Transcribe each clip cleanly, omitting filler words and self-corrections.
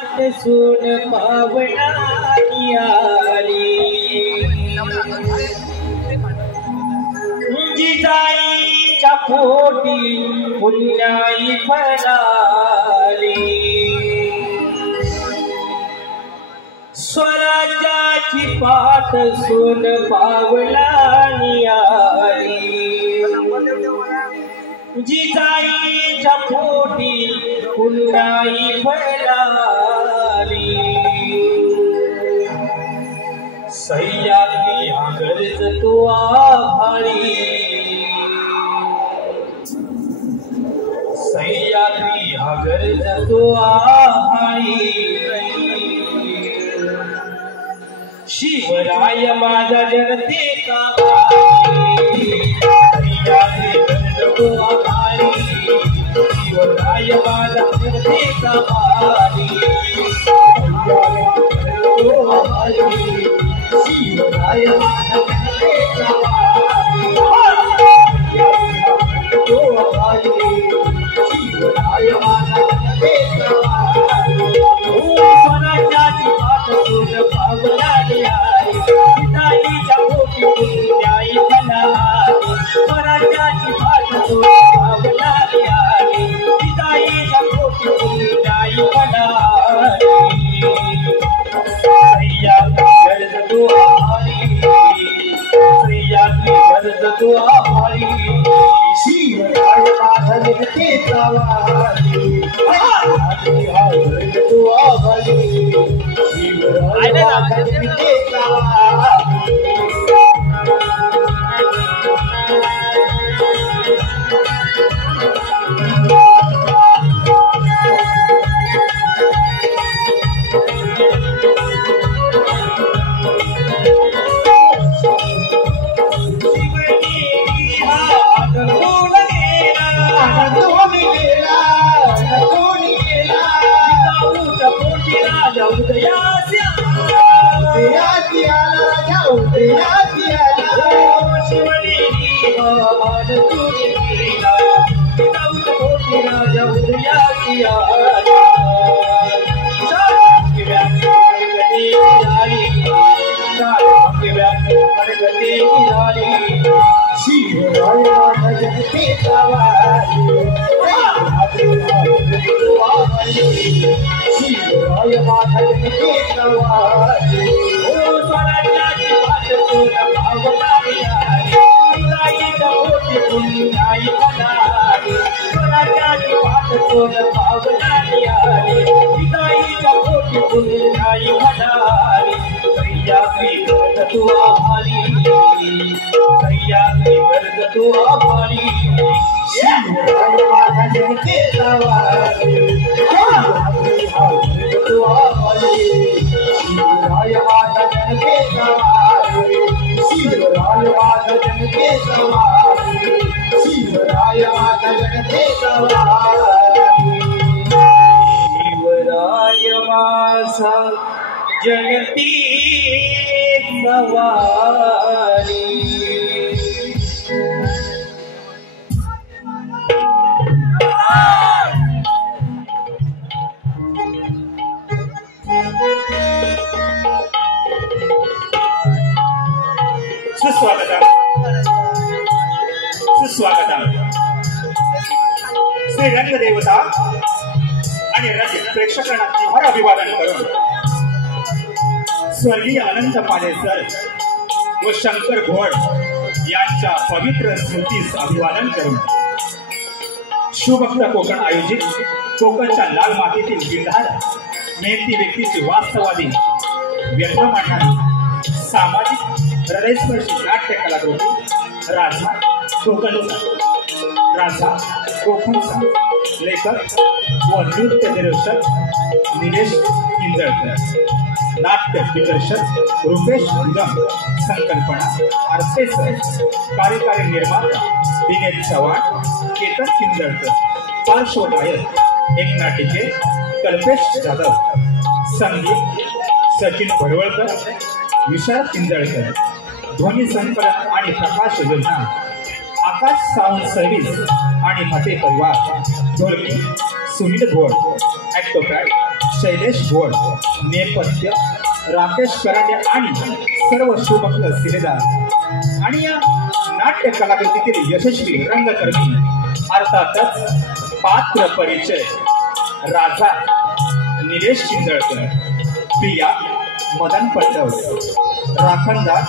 सुन पावनानी आली जिजाईच्या पोटी पुण्याई फळाली स्वराज्याची पाठ सुन पावनानी आली जिजाईच्या पोटी पुण्याई फळाली सह्याद्री आगरज तो आभाळी सह्याद्री आगरज तो आभाळी शिवराय माझा जनतेचा सह्याद्री गरज तो आभाळी शिवराय माझा जनतेचा शिवराय माझा जनतेचा शिवराय माझा जनतेचा स्वराज्याची पाठ सुन पावनानी आली जिजाईच्या पोटी पुण्याई फळाली स्वराज्याची पाठ सुन पावनानी आली जिजाईच्या पोटी पुण्याई फळाली गरज तू आभारी गरज तू आभारी शिवराय माझा जनतेचा गरज तू आभारी शिवराय माझा जनतेचा सुस्वागतम श्री रंग देवता आणि रसिक प्रेक्षकांना तिहार अभिवादन करून स्वर्गीय अनंत पाले सर व शंकर घोड यांच्या पवित्र स्मृतीस अभिवादन करून शिवभक्त कोकण आयोजित कोकणच्या लाल मातीतील गिरधार मेहनती व्यक्तीची वास्तववादी व्यथा मांडणारी सामाजिक हृदयस्पर्शी नाट्य कलाकृती राजा कोकणचा लेखक व नृत्य निर्देशक निलेश किंजळकर, नाट्य दिग्दर्शक रुपेश निगम, संकल्पना आरसेसर, कार्यकारी निर्माता दिनेश चव्हाण, केतन किंजळकर, पार्श्वगायक एक नाटिके कल्पेश जाधव, संगीत सचिन भडवळकर, विशाल किंजळकर, ध्वनी संकलन आणि प्रकाश योजना आकाश साऊंड सर्व्हिस आणि मते परिवार, ढोलकी सुनील घोड, ॲक्टोपॅड शैलेश घोड, नेपथ्य राकेश कराडे आणि सर्व शुभक्त सिलेदार आणि या नाट्य कलाकृतीतील यशस्वी रंगकर्मी अर्थातच पात्र परिचय राजा निलेश चिंदळकर, प्रिया मदन पट्टव, राखणदार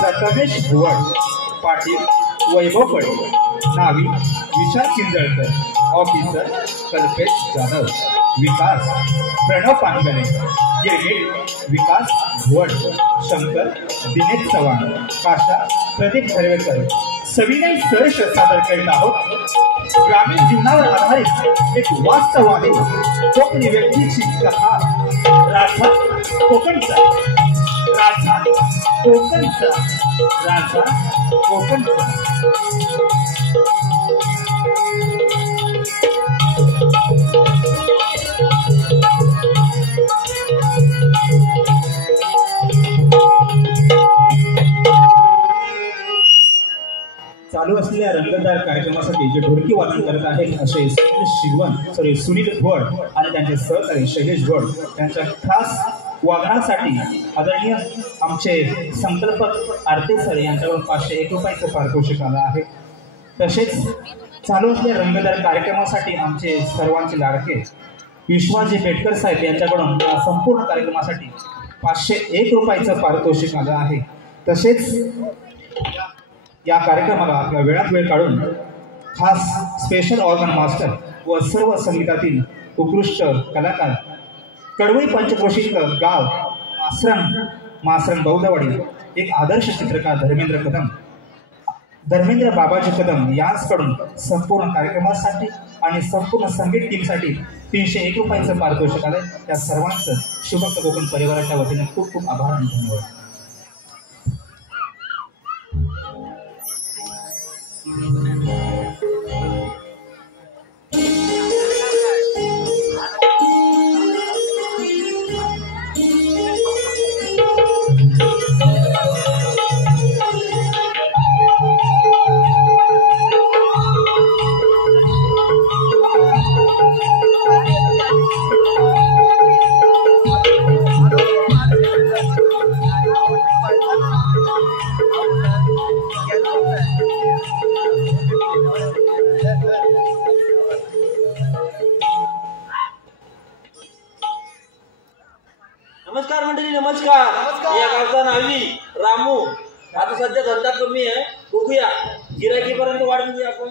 प्रथमेश भुवड, पाटील वैभव पडे, नावी विशाल चिंदळकर, ऑफिसर कल्पेश जाधव, विकास प्रणव पानगणे, गिरगिट विकास भुवड, शंकर दिनेश चव्हाण, काशा प्रदीप धर्वेकर सविनय सहर्ष सादर करीत आहोत. ग्रामीण जीवनावर आधारित एक वास्तववादी कोकणी व्यक्तीची कथा. राजा कोकणचा, राजा कोकणचा, राजा कोकणचा. चालू असलेल्या रंगतदार कार्यक्रमासाठी जे ढोलकी वादन करत आहेत असे सुनील घोड आणि त्यांचे सहकारी शैलेश घोड यांच्या खास वादनासाठी आदरणीय आमचे संकल्पक आरती सर यांच्याकडून 501 रुपयाचं पारितोषिक आलं आहे. तसेच चालू असलेल्या रंगतदार कार्यक्रमासाठी आमचे सर्वांचे लाडके विश्वाजी पेटकर साहेब यांच्याकडून या संपूर्ण कार्यक्रमासाठी 501 रुपयाचं पारितोषिक आलं आहे. तसेच या कार्यक्रमाला आपल्या वेळात वेळ काढून खास स्पेशल ऑर्गन मास्टर व सर्व संगीतातील उत्कृष्ट कलाकार कडवई पंचक्रोशीत गाव मासरंग बौद्धवाडी एक आदर्श चित्रकार धर्मेंद्र बाबाजी कदम यांच्याकडून संपूर्ण कार्यक्रमासाठी आणि संपूर्ण संगीत टीमसाठी 301 रुपयाचं पारितोषिक आलं. त्या सर्वांचं शुभक्त कोकण परिवाराच्या वतीने खूप खूप आभार आणि धन्यवाद. नमस्कार मंडळी, नमस्कार. या गावचा नावी रामू. आता सध्या धंदा कमी आहे, बघूया गिराकीपर्यंत वाढ बघूया आपण.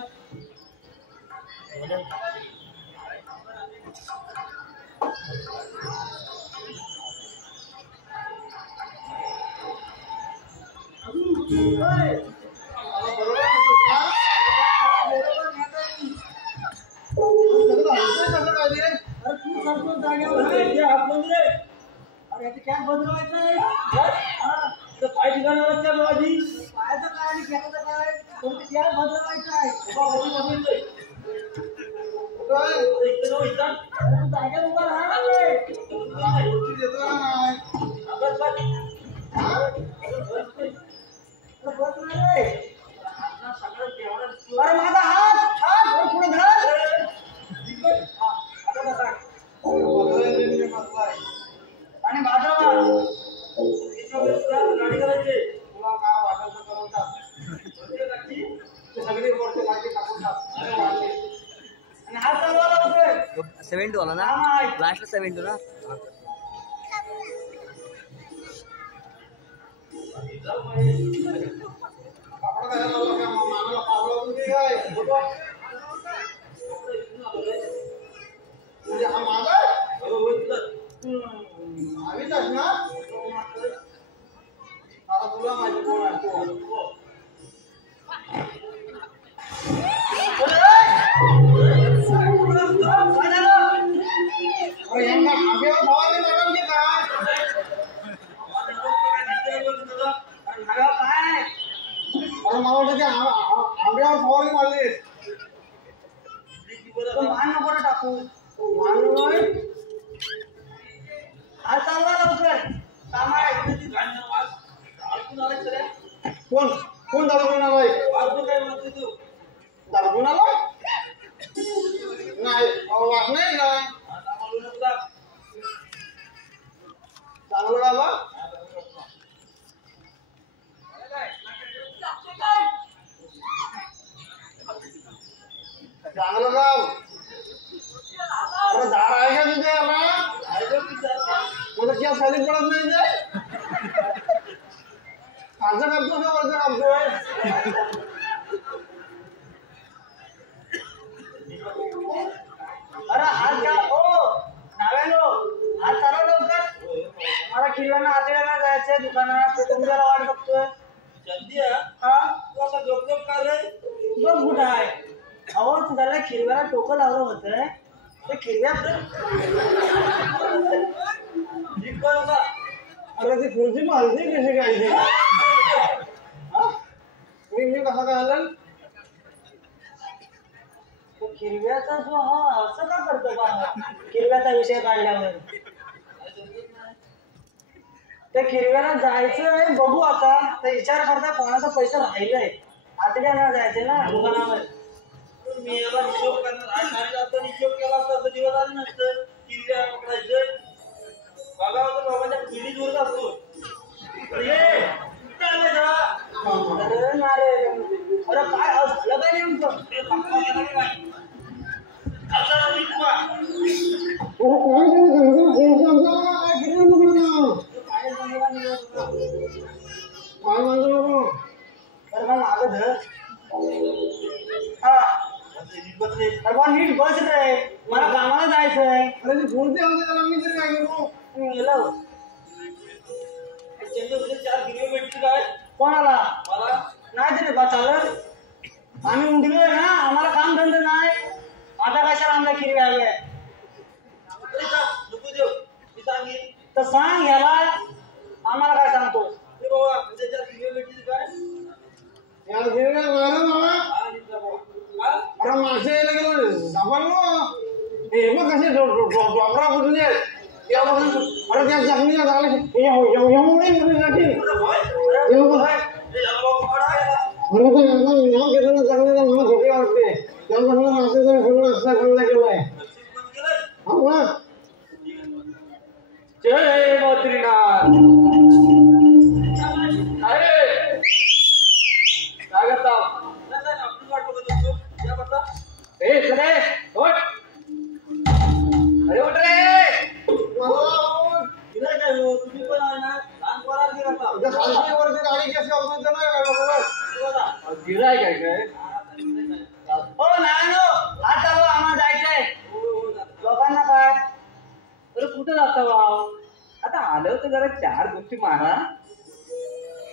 क्या बदलवायचं आहे? पाय ठिकाणावर त्या आधी पायाचं काय आणि खेळाचं काय? कोणती क्या बदलवायचं आहे? जागेवर उभा राहा रे. अरे माझा हात पुढे धर. आणि बाजूला गाडी करायची. तुला काय वाटायचं करून टाक. सगळे वरचे गाडी टाकून टाक. आणि हात चालवायला होतोय. 72 आला ना, लास्टला 72 ना. आपण काय लावलं का मामाला पावलं होती काय? म्हणजे हा माझा आम्हीच असणार. आता तुला माहिती कोण आहे तो. यांना आंब्यावर धावायला मॅडम की काय? काय अरे मला वाटतं की आंब्यावर फवारणी मारली. मान नको टाकू. मान आज चालवा लवकर. काम आहे. कोण कोण दारू आलाय? दारू आलाय? नाही वाच नाही ना. चांगलं बाबा चांगलं काम अरे झाड आहे का तिथे मला क्या साली पडत नाही ते खालचं कापतो का वरचं कापतोय अरे हात घ्या ओ नाव्यानो हात चालव लवकर मला किल्ल्यानं हातेला जायचंय दुकानात ते तुमच्याला वाट बघतोय जल्दी आहे. हा तू असा झोप काय रे बघ कुठं आहे अहो तुझ्याला खिरव्याला टोकं लावलं होतं ते खिरव्यात जिंकवर होता अरे ती खुर्ची मारली कशी काय ती मी कसा काय आलं तो खिरव्याचा जो हा असं का करतो बा खिरव्याचा विषय काढल्यावर त्या खिरव्याला जायचंय बघू आता तर विचार करता कोणाचा पैसा राहिलाय आतड्याला जायचंय ना दुकानावर मी याला हिशोब करणार आज आणि आता हिशोब केला असता तर दिवस आले नसतं किल्ल्या पकडायचं बघा होतं बाबाच्या पिढीत वर असतो अरे नारे अरे काय आज झालं काय नेमकं नीट बस रे मला कामाला जायचंय गेलो 4 किलो भेटली काय कोणाला मला नाही तरी बा चालत आम्ही उंडलोय ना आम्हाला काम धंदा नाही आता कशाला आमच्या खिरवी हवे नको देऊ मी सांगेन तर सांग याला आम्हाला काय सांगतो ते बाबा 4 किलो भेटली काय अरे मासे गेलो सापडलो हे बघ कसे डोकरा कुठून अरे त्या जखमीला झाले मला झोपी वाटते त्यामुळे मासे केलंय जय बद्रीनाथ अरे स्वागत ए चले उठ अरे उठ रे तिला काय हो तुम्ही पण आहे ना लहान पोराला गेला वरती गाडी केस गिराय काय काय हो नाही नो हात चालू आम्हाला जायचंय लोकांना काय अरे कुठं जाता भाऊ आता आलं होतं जरा 4 गोष्टी मारा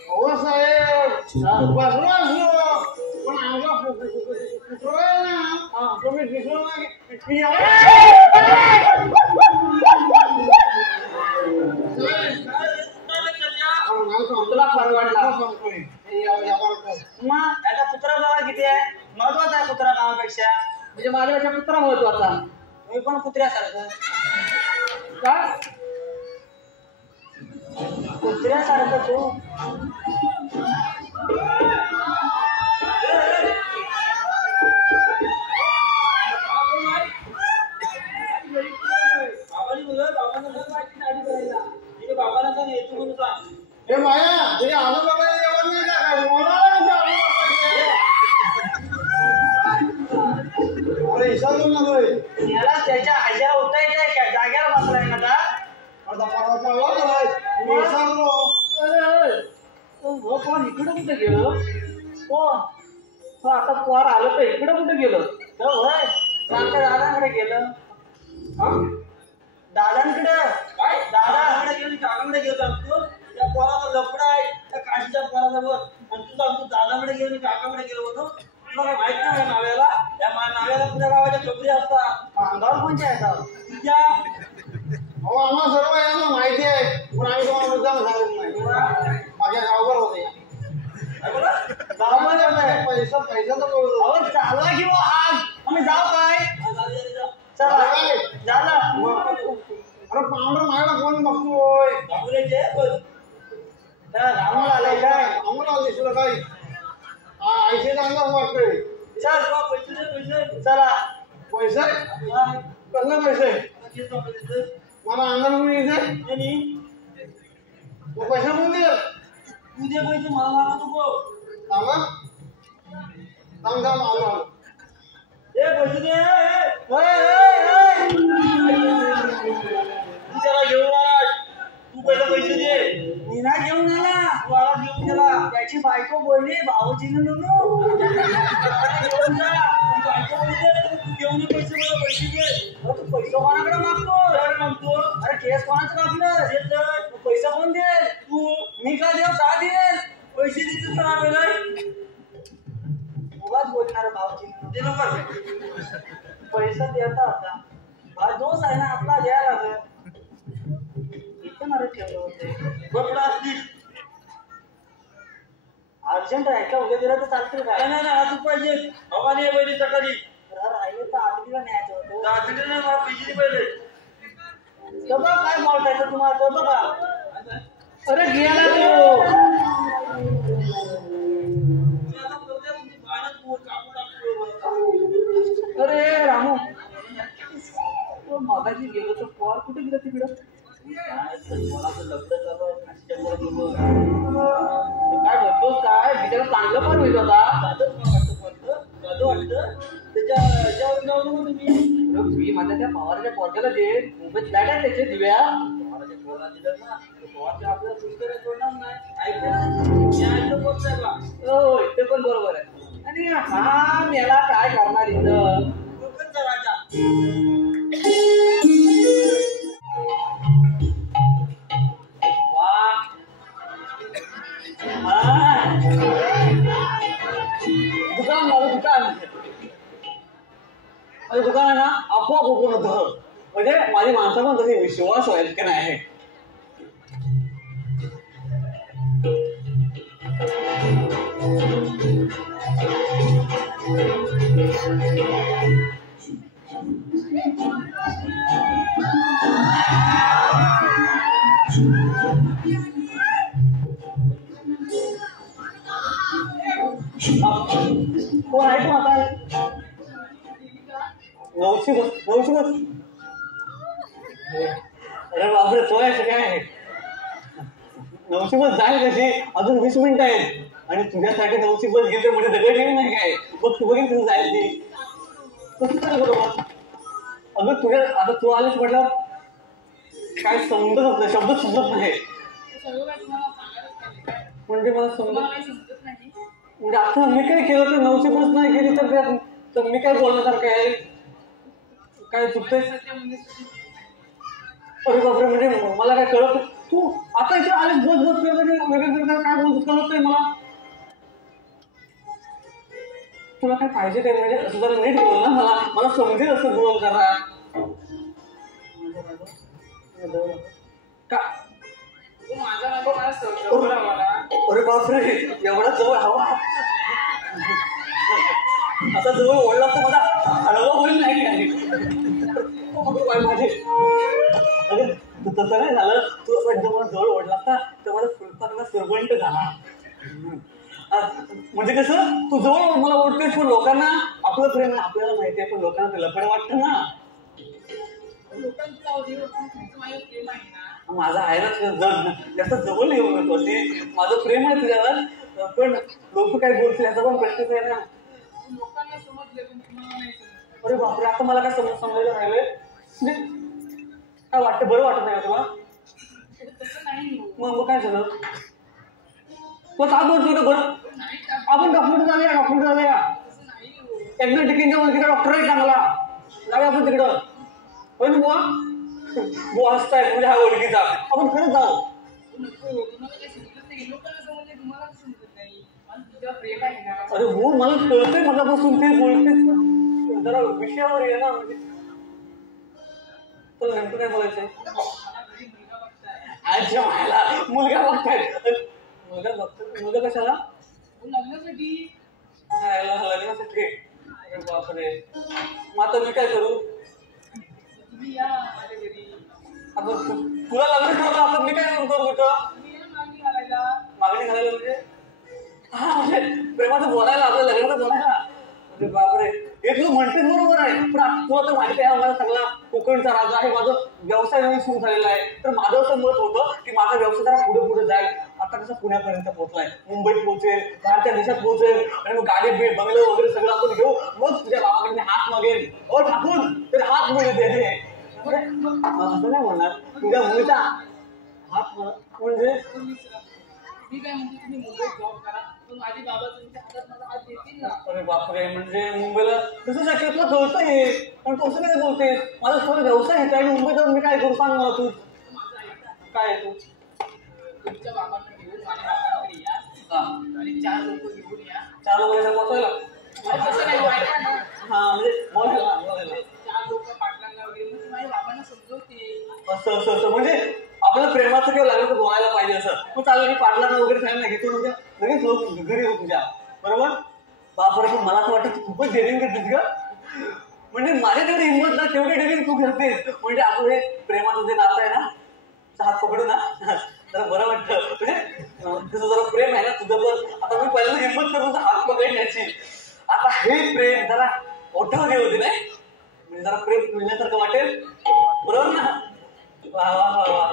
हो साहेब बसलो असलो पण आमचा कुठं आहे ना तुम्ही दिसलो तुला परवडला मग त्याचा कुत्रा बघा किती आहे महत्वाचा आहे कुत्रा कामापेक्षा म्हणजे माझ्यापेक्षा कुत्रा महत्वाचा मी पण कुत्र्यासारखं काय कुत्र्यासारखं तू बाबाला सांग येतो म्हणून सांग हे माया तुझ्या आजोबाला जेवण नाही का अरे हिसाब नकोय याला त्याच्या आज्या होता येते काय जाग्यावर बसलाय ना आता आता परवा विसरलो कोण इकडं कुठं गेलो कोण आता पोर आलं तर इकडं कुठं गेलं होय आमच्या दादांकडे गेलं दादांकडे काय दादा काकाकडे गेलो सांगतो त्या पोराचा लफडा आहे त्या काशीच्या पोराजवळ आणि तू सांगतो दादाकडे गेलो काकाकडे गेलो होतो तुला काय माहित नाही नाव्याला त्या नाव्याला पुऱ्या गावाच्या छोकरी असतात अंगावर कोणत्या येतात तुझ्या हो आम्हाला सर्व यांना माहिती आहे पण आम्ही तुम्हाला मुद्दाम सांगत नाही माझ्या गावावर होते गावामध्ये होतंय. पैसा तर बोलतो अहो चालवा की बुवा आज आम्ही जाऊ काय चला झालं अरे पावडर माझ्याला कोण बघतोय रामूला आलाय काय आम्हाला दिसलं काही आयशीचा अंदाज वाटतोय चल पैसे चला पैसे कसले पैसे मला अंदाज म्हणून येते मग पैसे कोण देईल? तू दे पैसे मला मागा नको. थांबा थांब थांब आलो आलो. ए पैसे दे. तू त्याला घेऊन आला. तू पहिला पैसे दे. मी ना घेऊन आला. तू आला घेऊन गेला. त्याची बायको बोलली भाऊजीने म्हणून घेऊन जा. तू बायको बोलते, तू घेऊन ये पैसे, मला पैसे दे. तू पैसे कोणाकडे मागतो? काय म्हणतो? अरे केस कोणाचं कापलं? पैसा कोण देईल? तू मी का देऊ? का देईल? पैसे देते तर आम्हाला उगाच बोलणार भाऊजीने. ते नको. पैसा देता आता हा दोष आहे ना आपला द्यायला लागला. इथं मला ठेवलं होते. बघला असतील. अर्जंट आहे का? उद्या दिला तर चालतील काय? नाही आज पाहिजे. हवा नाही पहिली सकाळी. राहिले तर आठवीला न्यायचं होतं. रात्री नाही मला पैसे दे पहिले. बघा काय बोलतायचं तुम्हाला तो बघा. अरे गेला तो. अरे रामू मगाशी गेलो तर पोर कुठे गेलं तिकडं? काय म्हणतोस काय? मी त्याला चांगलं पण होईल बाबा. मी माझ्या त्या पवाराच्या पोरग्याला दे. मुंबईत फ्लॅट आहे त्याचे दिव्या. होय ते पण बरोबर आहे. आणि हा याला काय करणार इथं? राजा दुकान माझं दुकान. अरे दुकान आहे ना आपोआप ओपन होतं. म्हणजे माझी माणसं पण तशी विश्वास व्हायला की नाही. कोण आहे कोण आता? नऊशे बस. अरे बापरे तो आहे काय? नऊशे बस जाईल कशी? अजून 20 मिनिटं आहेत आणि तुझ्यासाठी नऊशे बस गेली तर म्हणजे दगड गेली नाही काय? बघ तू बघितलं कसं जाईल ती. कसं चालेल बरोबर? अगं तुझ्या आता तू आलीस म्हटलं काय समजत नाही, शब्द समजत नाही. म्हणजे मला समजत म्हणजे आता मी काय केलं तर 900 बस नाही गेली तर मी काय बोलण्यासारखं आहे? काय चुकतंय? अरे बापरे म्हणजे मला काय कळत? तू आता इथे आलीस बस वेगळं काय बोलतो कळत नाही मला. तुला काय पाहिजे काय? म्हणजे असं जरा नीट बोल ना. मला समजेल असं बोल करा का? अरे बापरे एवढा जवळ हवा. आता जवळ ओढला तर मला हळवा होईल नाही काय? माझे अरे तसं नाही झालं. तू एकदम मला जवळ ओढला असता तर मला फुलपाखला सुरवंट झाला. म्हणजे कसं तू जवळ मला ओढतेस पण लोकांना आपलं प्रेम आपल्याला माहिती आहे पण लोकांना ते लफड वाटतं ना. माझा आहे ना जास्त जवळ येऊ नको. माझं प्रेम आहे तुझ्यावर पण लोक काय बोलतील याचा पण प्रश्नच आहे ना. अरे बापरे आता मला काय समजायला राहिलंय. काय वाटतं? बरं वाटत नाही का तुला? मग काय झालं? मग काय बोलतो ना बरं? आपण डॉक्टर झाले एकदा टिकीन जाऊन तिकडे डॉक्टर आहे चांगला जाऊया आपण तिकडं. पण बुवा हसताय म्हणजे हा ओळखीचा आपण खरंच जाऊ. अरे हो मला कळतंय मगापासून ते बोलते जरा विषयावर ये ना. म्हणजे तुला नेमकं काय बोलायचंय? अच्छा मला मुलगा बघताय. मुलगा कशाला? लग्नासाठी. अरे बापरे मग आता मी काय करू? तुला लग्न ठरलं आता मी काय करतो? मागणी घालायला म्हणजे हा म्हणजे प्रेमाचं बोलायला आपलं लग्नाचं बोलायला. अरे बापरे हे तुला म्हणतेच बरोबर आहे पण तुला तर माहिती आहे मला सगळा कोकणचा राजा आहे. माझं व्यवसाय नवीन सुरू झालेला आहे तर माझं असं मत होतं की माझा व्यवसाय जरा पुढे जाईल. आता कसं पुण्यापर्यंत पोहोचलाय, मुंबईत पोहोचेल, बाहेरच्या देशात पोहोचेल आणि मग गाडी बीड बंगलं वगैरे सगळं आपण घेऊ. मग तुझ्या गावाकडे हात मागेल, ओ ठाकूर तर हात मिळते. असं नाही म्हणणार, तुझ्या मुलीचा हात म्हणजे मी काय म्हणते तुम्ही मुंबईत जॉब करा, पण माझी बाबा तुमच्या हातात मला हात देतील ना. अरे बापरे, म्हणजे मुंबईला कसं शक्य? तुला व्यवसाय आहे पण तू असं काय बोलतेस? माझा थोडा व्यवसाय आहे आणि मुंबईत जाऊन मी काय करू सांग मला तू. काय आहे तू? तुमच्या बाबांना घेऊन माझ्या बाबांकडे या आणि 4 लोक घेऊन या. 4 लोकांना पोहोचायला तसं नाही ऐका ना. हा म्हणजे बोलायला 4 लोक पाटलांना वगैरे मी माझ्या बाबांना समजवते. असं असं असं म्हणजे आपल्याला प्रेमाचं किंवा लागलं तर बोलायला पाहिजे असं. मग चालेल, मी पाटलांना वगैरे सांगितलं घेतो म्हणजे लगेच लोक घरी येऊ तुझ्या बरोबर. बापरे, पण मला असं वाटतं खूपच डेअरिंग करतेस का? म्हणजे माझ्या तेवढी हिंमत ना तेवढी डेअरिंग तू करतेस. म्हणजे आपलं हे प्रेमाचं जे नातं आहे ना, हात पकडू ना जरा बरं वाटतं. म्हणजे तुझं जरा प्रेम आहे ना तुझं, पण आता मी पहिल्यांदा हिंमत करतो हात पकडण्याची. आता हे प्रेम जरा मोठं होते नाही, म्हणजे जरा प्रेम मिळण्यासारखं वाटेल बरोबर ना. वा वा वा वा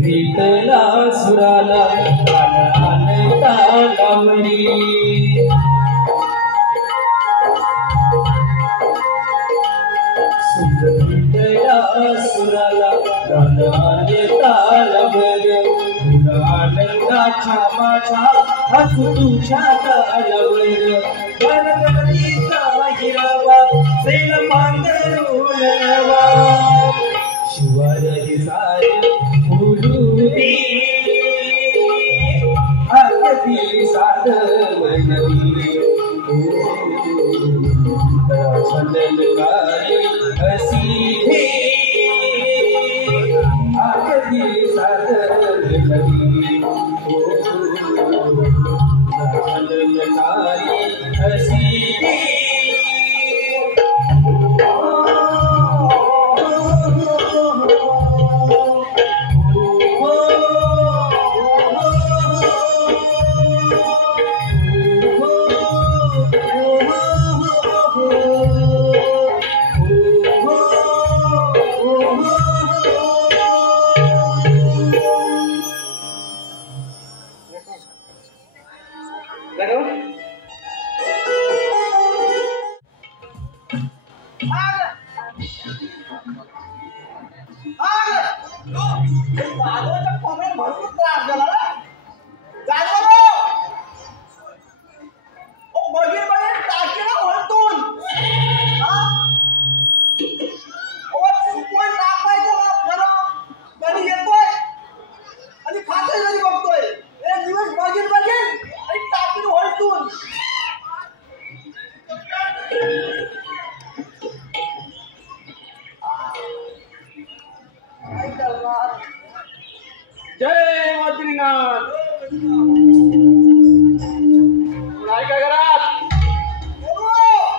भेटला सुराला तालावरी. सुर भेटला सुराला तालावर. तुला आनंदाच्या माझ्या हसू तुझ्या तालावर. गणगणिता हिरावा सेल पांघरुणवा. शिवार हे सारे फुलुरी आगती साधवनवी. छंदकारी हसी हे आगती साधवनवी. छंदकारी हसी हे भरपूर त्रास झाला ना. बघीर बघीर टाकी ना वळतून चुकवून टाकायचं खरं कधी येतोय आणि खातोय कधी बघतोय. एक दिवस बघीर बघीर आणि टाकी वळतून. जय बद्रीनाथ. नाही काय घरात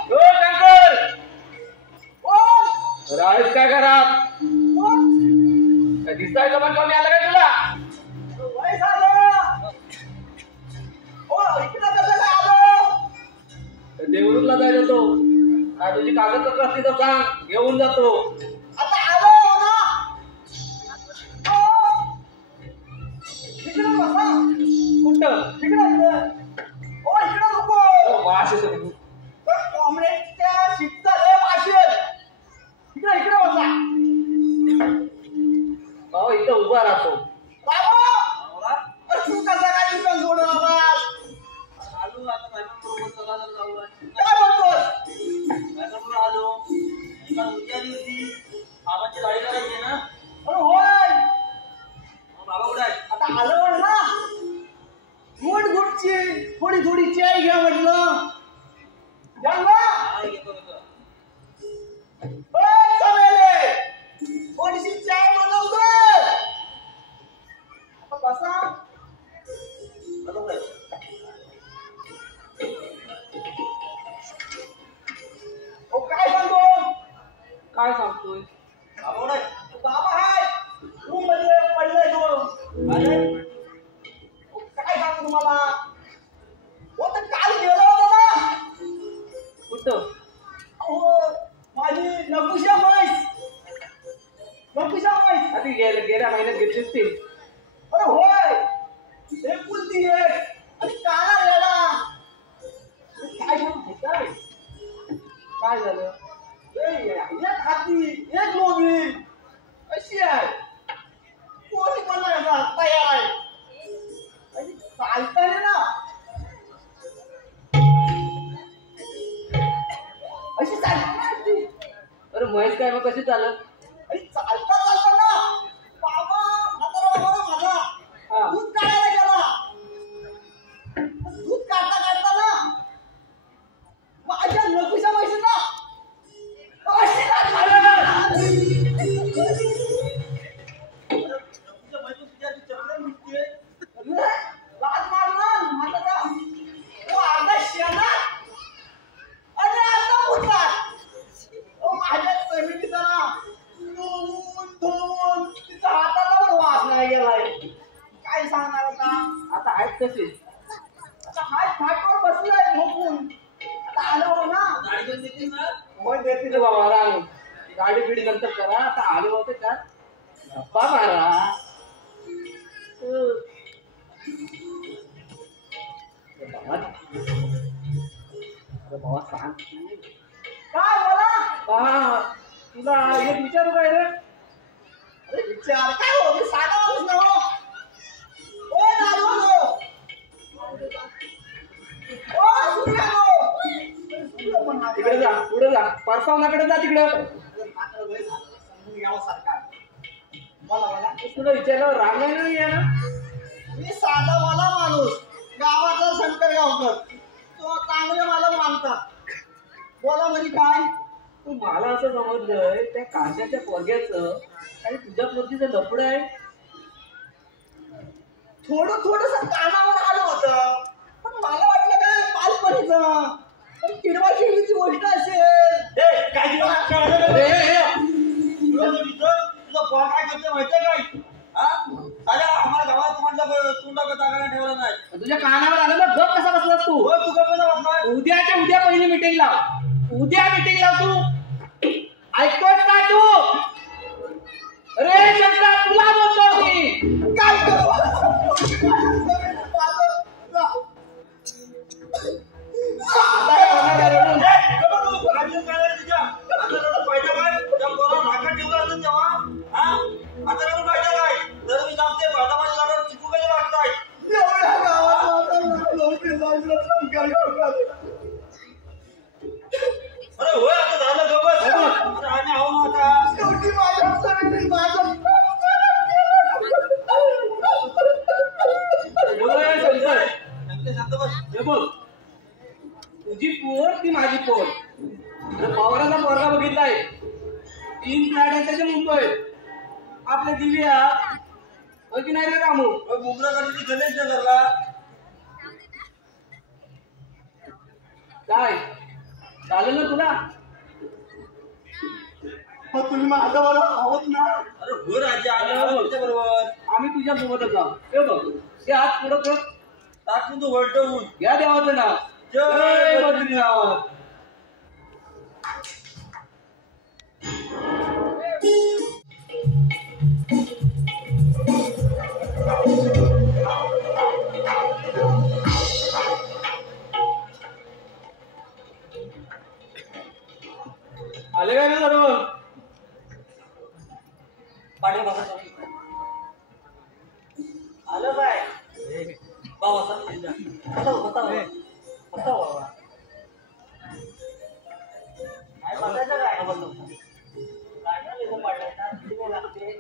शंकर राहीस काय घरात? दिसताय का पण कमी आलं काय तुला? देवरूपला जायला तो काय तुझी कागदपत्र असली तर सांग घेऊन जातो. आता आलो ना. इकडे बसा. कुठं इकडे नको. वास येतो. कॉम्रेडच्या शिकता लय वाशेल. इकडे बसा. भाऊ इथं उभा राहतो. तू कसा काय दुकान सोडून आलास? आलो आता बरोबर चला जाऊ. काय म्हणतोस? बरोबर आलो. एका उद्याली होती बाबाची गाडी करायची ना. अरे होय. बाबा कुठे आहे? आता आलो ना. गुडची थोडी थोडी चाय घ्या म्हटलं. घेतो. थोडीशी चाय बनवतो. बसा. बरोबर आहे. काय सांगतो? काय सांगतोय? बाबा कुठे आहे? बाबा हाय रूम मध्ये पडलाय तो. काय सांगतो तुम्हाला? हो तर काल गेलो होतो ना. कुठं? अहो माझी नकुशा म्हैस. आधी गेल्या महिन्यात घेतलीस ती. अरे होय. एकुलती एक आणि काना रेडा. काय सांगतो? काय झालं? एक हाती एक लोबी अशी आहे. कोणी पण नाही तयार आहे. आणि चालताना ना अशी चालते. अरे म्हैस काय मग कशी चालत? आणि चालता ना बाबा म्हातारा बाबा ना माझा हा. दूध काढायला गेला. दूध काढता ना माझ्या नकुशा म्हैशी ना अशी लाज मारणार म्हातारा. तो अर्धा शेणा आणि आता उठतात. माझ्या जमिनीचा धुवून तिचा हाताला पण वास नाही गेलाय. काय सांगणार आता आहेत कसे? आता हाय फाटवर बसलाय झोपून. आता आलो ना. गाडी पण देतील ना. मग देतील रे बाबा रांग. गाडी बिडी नंतर करा. आता आले होते का गप्पा मारा. अरे बाबा सांग तू. काय बोला? हा तुला एक विचारू काय रे? अरे विचार काय हो? मी साधा माणूस ना हो. ओ दारू ओ सूर्या सूर्य पण नाही. तिकडे जा पुढे जा. परफॉर्मकडे जा तिकडं. समजून घ्यावं सरकार. बोला. तुला विचारल्यावर राग नाही आहे ना? मी साधा वाला माणूस गावातला शंकर गावकर. तो चांगले मला मानतात. बोला म्हणजे काय? तू मला असं समजलंय त्या काशाच्या पोरग्याचं आणि तुझ्या पोरगीचं लफडं आहे. थोडस कानावर आलं होतं. पण मला वाटलं काय बालपणीचं. पण किडवा किडवीची गोष्ट असेल. तुझा पोर काय करते माहितीये काय? हा साल्या आम्हाला गावात म्हटलं तोंडाकडे जागा ठेवलं नाही. तुझ्या कानावर आलं ना गप कसा बसलास तू? हो तू कसा बसलाय? उद्याच्या उद्या पहिली मीटिंग लाव. उद्या मीटिंग लाव तू. ऐकतोस का तू? अरे शंकरा तुला बोलतो मी. काय करू? एवढ्या गावात शंकर गावकर. शेवटी माझ्या सगळी माझं हे बघ तुझी पोर ती माझी पोर. पवाराचा पोरगा बघितलाय. 3 गाड्या त्याच्या मुंबई. आपल्या दिव्या हो की नाही रे रामू? गणेश नगरला काय चालेल ना तुला? तुम्ही माझ्या बरोबर आहोत ना. अरे हो राजा आल्या बरोबर आम्ही तुझ्या सोबतच आहोत. हे बघ ते हात पुढं कर. टाकून तू वळटवून घ्या देवाचं नाव. जय बद्रीनाथ. आले काय ना सर्व पाटील बसा आलं काय बा बसा बसा बसा बसा बाबा काय बसायचं काय हा, बसा बसा. काय इथं पडलाय किती वेळ लागते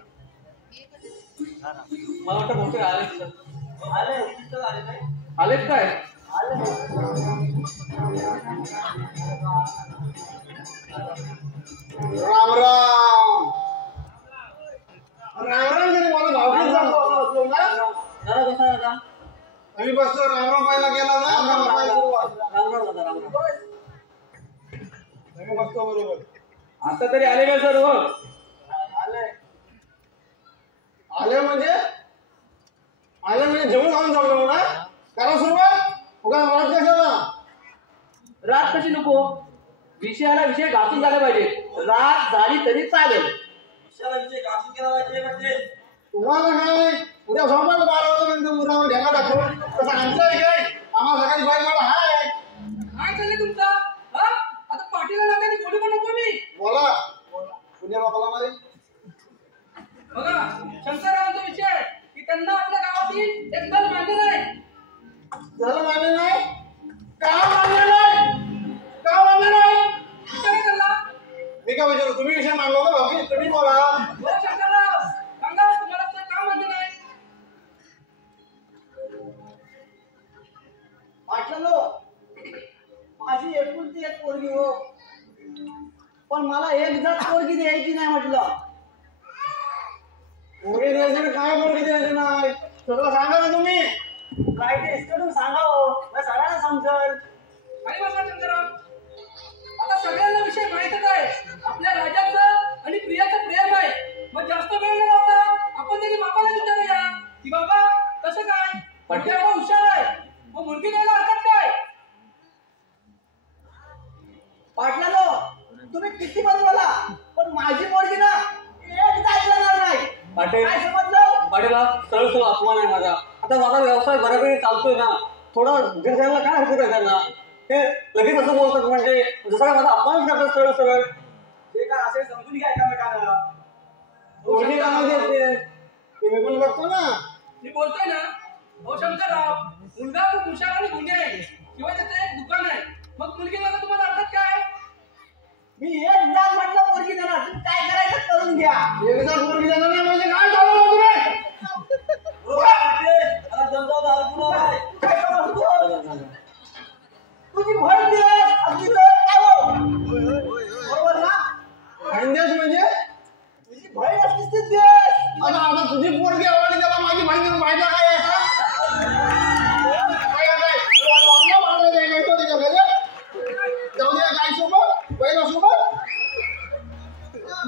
मला वाटतं बहुतेक आलेच सर. आलं तिथं आले काय आलेच काय आलं राम राम राम राम जरी मला भावकीत जातो ना दादा बसा दादा आम्ही बसतो राम राम पाहिला गेला ना राम राम पाहिला सुरुवात. राम राम दादा राम राम आम्ही बसतो बरोबर आता तरी आले काय सर्व आले म्हणजे जेवण खाऊन चाललो ना करा सुरुवात उगा वाट कशाला रात कशी नको विषयाला विषय घासून झाले पाहिजे रात झाली तरी चालेल विषयाला विषय घासून केला पाहिजे म्हणजे तुम्हाला काय उद्या सोमवार 12 वाजेपर्यंत मुरावर ढेका टाकून तसं आमचं आहे काय आम्हाला सकाळी बाईक हाय काय चाललंय तुमचा आता पाटीला नात्याने बोलू पण नको मी बोला पुण्या बापाला मारी बघा शंकररावांचा विषय की त्यांना आपल्या गावातील एक दल मान्य नाही झालं मान्य नाही का मान्य नाही का मान्य नाही काय त्यांना मी काय विचारू तुम्ही विषय मांडला ना भाऊ तुम्ही बोला हो शंकरराव सांगा तुम्हाला तर का मान्य नाही पाटलो माझी एकुलती एक पोरगी हो पण मला एक जात पोरगी द्यायची नाही म्हटलं पोरगी द्यायची काय पोरगी द्यायची नाही सगळं सांगा ना तुम्ही काय ते इस्कडून सांगा हो मला सगळ्यांना समजल आणि बघा शंकरराव आता सगळ्यांना विषय माहितच आहे आपल्या राजाचं आणि प्रियाचं प्रेम आहे मग जास्त वेळ न लावता आपण त्याची बाबाला विचारूया की बाबा कसं काय म्हणजे एवढा हुशार आहे मग मुलगी द्यायला हरकत काय पाटलालो तुम्ही किती पण बोला पण माझी पोरगी ना एक जात येणार नाही पाटील काय समजलं पाटील सरळ सरळ अपमान आहे माझा आता माझा व्यवसाय बऱ्यापैकी चालतोय ना थोडा गिरजायला काय हरकत आहे त्यांना ते लगेच असं बोलतात म्हणजे जसं काय माझा अपमान करतात सरळ सरळ जे काय असेल समजून घ्या एकामेकाला पोरगी काय देते तुम्ही पण बघतो ना मी बोलतोय ना हो शंकरराव मुलगा खूप हुशार आणि गुन्हे आहे शिवाय त्याचं एक दुकान आहे मग मुलगी द्यायला तुम्हाला हरकत काय मी एक जात म्हटलं पोरगी देणार तुम्ही काय करायचं करून घ्या एकदा पोरगी देणार नाही म्हणजे काय चालवलं तुम्ही काय समजतो? तुझी बहीण दे अगदी काय हो? बरोबर ना खानदेश म्हणजे तुझी बहीण असतीस ती दे आता तुझी पोरगी आवडली त्याला माझी बहीण माहिती काय आहे आता? काय वांगा मारलं नाही माहिती होती का त्याला? जाऊ दे काय सोबत पहिल्यासोबत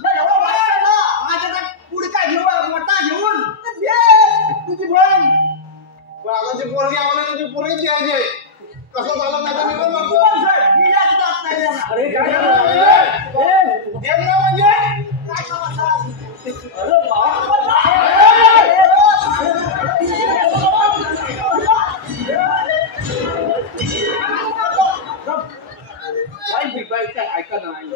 एवढं वाटतं ना माझ्या पुढे काय घेऊ मोठा घेऊन दे तुझी बहीण पण आता जी पोरगी आवडली तुझी पोरगी द्यायची आहे. कसं झालं नाही तर मी पण तू म्हणतो पण सोड, मी जात जात नाही देणार. अरे काय देणं म्हणजे काय समजलं? अरे बाप काय ऐका नाही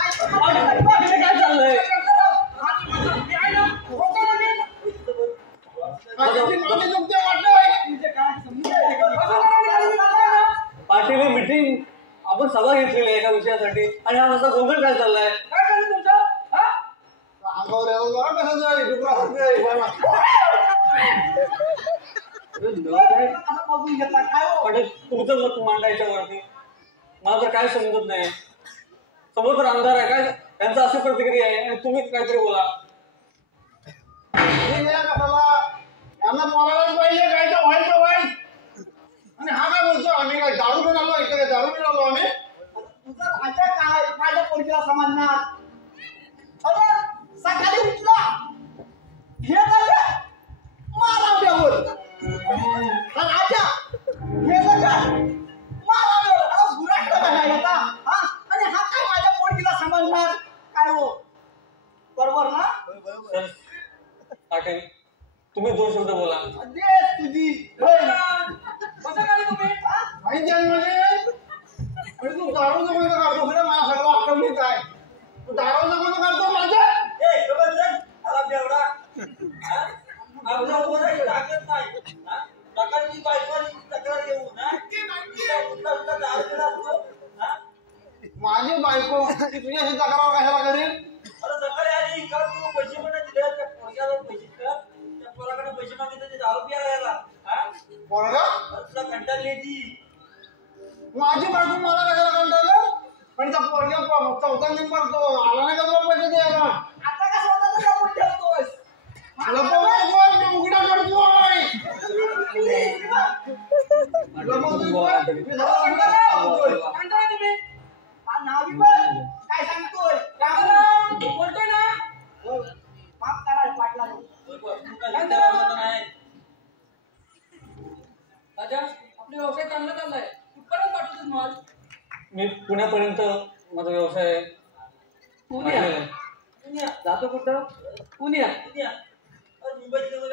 काय चाललंय पाटील ही मीटिंग आपण सभा घेतलेली आहे एका विषयासाठी आणि हा असा गोंधळ काय चाललाय काय झालं तुमचं अंगावर यावं बघा कसं जाईल डुकरा असं बघून घेतला काय हो? पाटील तुमचं मत मांडायच्या वरती मला तर काय समजत नाही समोर तर अंधार आहे काय त्यांचा अशी प्रतिक्रिया आहे आणि तुम्ही काहीतरी बोला यांना बोलायलाच पाहिजे काय तर व्हायचं वाईट आणि हा काय बोलतो आम्ही काय दारू घेऊन आलो इकडे दारू घेऊन आलो आम्ही तुझं भाषा काय माझ्या पोरगीला समजणार अरे सकाळी उठला हे सगळं माराव्यावर हा राजा हे सगळं माराव्यावर आता गुराखडा काय आता हा आणि हा काय माझ्या पोरगीला समजणार काय हो बरोबर ना सर पाटील तुम्ही 2 शब्द बोला. देश तुझी कसं काय तुम्ही माहिती आहे म्हणजे तू दारू नको करतो खरं माझा सगळं आक्रमण काय तू दारू नको करतो माझ्या ए खबर चल आला बेवडा आपल्या उभं टाकत नाही प्रकारची बायकोनी तक्रार येऊ ना उलटा दारू पिला असतो माझी बायको ती तुझ्याशी तक्रार कशाला करेल अरे सकाळी आली का तू पैसे पण दिले त्या पोरग्याला पैसे कर त्या पोराकडे पैसे मागितले ते दारू प्यायला यायला पोरगा तुला कंटाळली ती माझी बायको मला कशाला कंटाळलं पण त्या पोरग्या चौथा नंबर तो आला नाही का तुला पैसे द्यायला आता का स्वतःच काढून ठेवतोस उघडा करतोय सांगता तुम्ही हा नावी पण काय सांगतोय बोलतोय ना माफ करा पाटला राजा आपले व्यवसाय चांगला चाललाय कुठपर्यंत पाठवतोस माल मी पुण्यापर्यंत माझा व्यवसाय आहे. पुण्यात जातो कुठं पुण्यात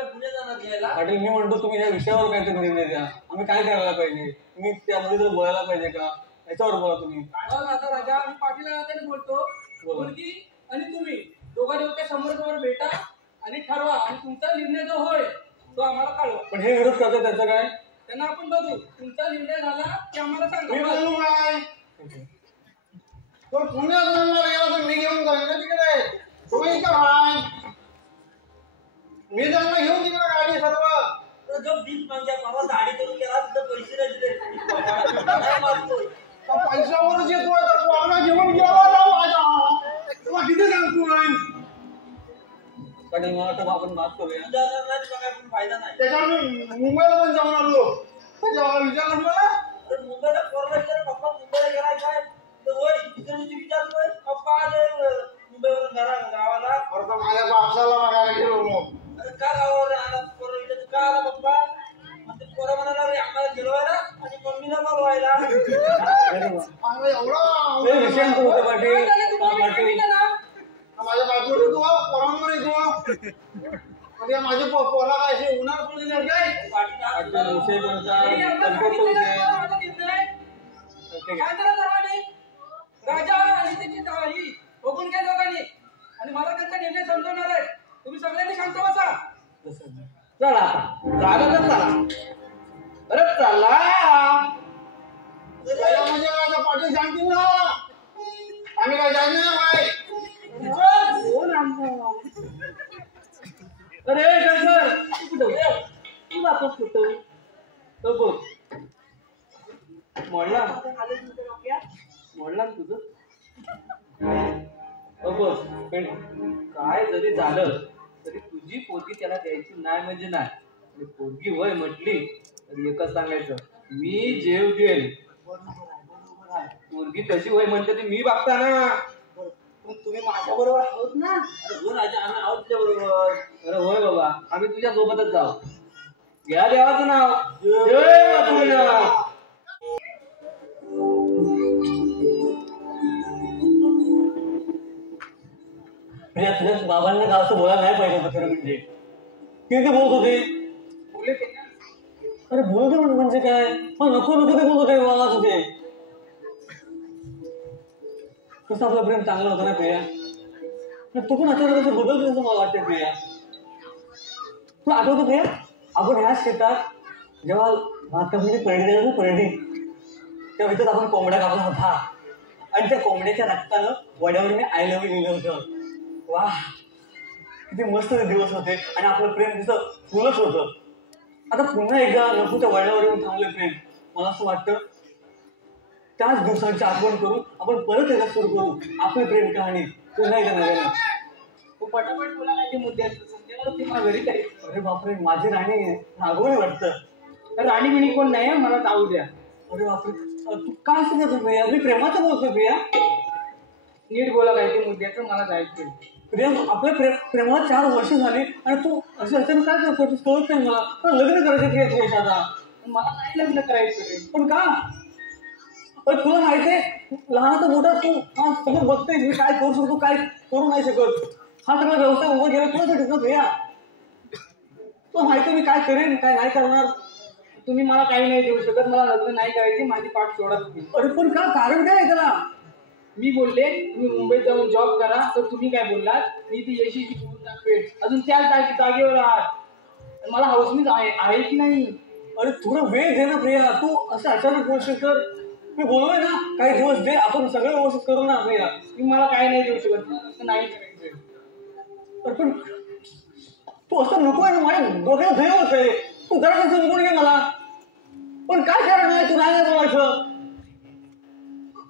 पुणे जाणार घ्यायला पाटील मी म्हणतो तुम्ही या विषयावर काहीतरी निर्णय द्या. आम्ही काय करायला पाहिजे तुम्ही त्यामध्ये जर बोलायला पाहिजे का याच्यावर बोला तुम्ही. आता राजा मी पाटील त्याने बोलतो मुलगी आणि तुम्ही दोघांच्या समोर भेटा आणि ठरवा आणि तुमचा निर्णय जो होय तो आम्हाला कळवा. पण हे विरोध करतात त्याचं काय त्यांना आपण बघू तुमचा निर्णय झाला की आम्हाला मी सांगा बोलू काय तो पुण्यात म्हणणार गेला तर मी घेऊन जाईन ना तिकडे तो इथं राय मी त्यांना घेऊन तिकडे गाडी सर्व जो बीज मागच्या बाबा गाडी करून गेला तिथं पैसे नाही दिले काय मारतोय त्या पैशावरच येतोय तर पोरगा घेऊन गेला ना माझा तुला किती सांगतोय पाटील मला वाटतं आपण बात करूया. तुझ्या काय पण फायदा नाही त्याच्यावर मी मुंबईला पण जाऊन आलो त्याच्यावर विचारलं मला अरे मुंबईला पोरला विचार पप्पा मुंबईला गेलाय काय तर होय तिथे विचारतोय पप्पा आले मुंबईवरून गावाला अरे तर माझ्या बापसाला बघायला गेलो मग अरे का गावावर आला पोरं विचार का आला पप्पा म्हणते पोरं म्हणाला रे आम्हाला गिरवायला आणि मम्मीला बोलवायला अरे एवढा विषय होतं पाटील. माझ्या बायकोवर येतो पोरांवर येतो म्हणजे माझे पोरा काय असे उन्हाळ पडले नाही काय पाटील विषय कोणता संपर्क विषय ठीक आहे. राजा आणि त्याची ही बघून घ्या दोघांनी आणि मला त्यांचा निर्णय समजवणार आहे. तुम्ही सगळ्यांनी शांत बसा. चला झालं तर चला अरे चला म्हणजे आता पाटील सांगतील ना आम्ही काय जायचं नाही बाय अरे शंकर तू जातोस कुठं तो बघ मोडला तुझं बघ काय जरी झालं तरी तुझी पोरगी त्याला द्यायची नाही म्हणजे नाही आणि पोरगी वय म्हटली तर एकच सांगायचं मी जेव देईल पोरगी कशी वय म्हणते ती मी बघता ना तुम्ही माझ्या बरोबर आहोत ना अरे हो राजा आम्ही आहोत तुझ्या बरोबर अरे होय बाबा आम्ही तुझ्या सोबतच जाऊ घ्या देवाचं नाव जय मथुरा. तुझ्या बाबांना का असं बोलायला नाही पाहिजे होतं खरं म्हणजे किती बोलत होते अरे बोलत म्हणजे काय नको नको ते बोलत होते बाबा तुझे कसं आपलं प्रेम चांगलं होतं ना प्रिया तू पण अचानक कसं बदलतो असं मला वाटतं प्रिया तुला आठवतं प्रिया आपण ह्याच शेतात जेव्हा भात कापणी परडी द्यायला परडी तेव्हा इथं आपण कोंबड्या कापला होता आणि त्या कोंबड्याच्या रक्तानं वड्यावर मी आय लव्ह लिहिलं होतं वा किती मस्त ते दिवस होते आणि आपलं प्रेम तिथं फुलच होतं आता पुन्हा एकदा नको त्या वड्यावर येऊन थांबलं प्रेम मला असं वाटतं त्याच दिवसांची आठवण करू आपण परत एकदा सुरू करू आपली प्रेम कहाणी पुन्हा एकदा नव्यानं तू पटापट बोला नाही मुद्दे समजेल घरी काही अरे बापरे माझी राणी नागवणी वाटतं राणी बिणी कोण नाही मला जाऊ द्या अरे बापरे तू काय सांगत प्रिया मी प्रेमाचं बोलतोय प्रिया नीट बोला काय ते मुद्द्याचं मला जायचंय. प्रेम आपल्या प्रेमाला 4 वर्ष झाली आणि तू असे अचानक काय करतोस कळत नाही मला. पण लग्न करायचं की आता मला नाही लग्न करायचं रे. पण का? पण तुला माहितीये लहानाचा मोठा तू हा सगळं बघतेस मी काय करू शकतो काय करू नाही शकत. हा सगळा व्यवसाय उभा केला तुझ्यासाठीच ना भैया. तुला माहिती मी काय करेन काय नाही करणार. तुम्ही मला काही नाही देऊ शकत. मला लग्न नाही करायची. माझी पाठ सोडा तुम्ही. अरे पण का कारण काय आहे त्याला? मी बोलले तुम्ही मुंबईत जाऊन जॉब करा तर तुम्ही काय बोललात मी ती यशीची पेट अजून त्याच जागेवर आहात. मला हाऊसमीच आहे की नाही? अरे थोडा वेळ दे ना प्रिया. तू असं अचानक गोष्ट कर. मी बोललोय ना काही दिवस दे आपण सगळं व्यवस्थित करू ना प्रिया. तुम्ही मला काही नाही देऊ शकत. असं नाही करायचं. अरे पण तू असं नकोय ना माझ्या डोक्याला भय होत आहे. तू जरा समजून घे मला. पण काय कारण आहे तू नाही बोलायचं.